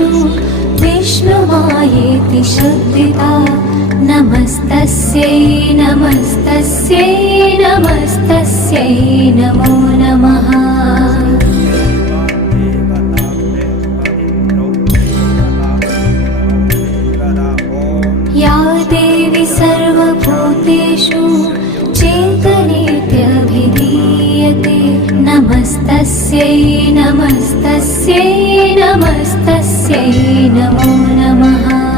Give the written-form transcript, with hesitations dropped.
भूतेषु विष्णुमायेति शब्दिता नमस्तस्यै नमस्तस्यै नमस्तस्यै नमो नमः। या देवी सर्वभूतेषु चेतनेत्यभिधीयते नमस्तस्यै नमस्तस्यै नमस्तस्यै नमो नमः।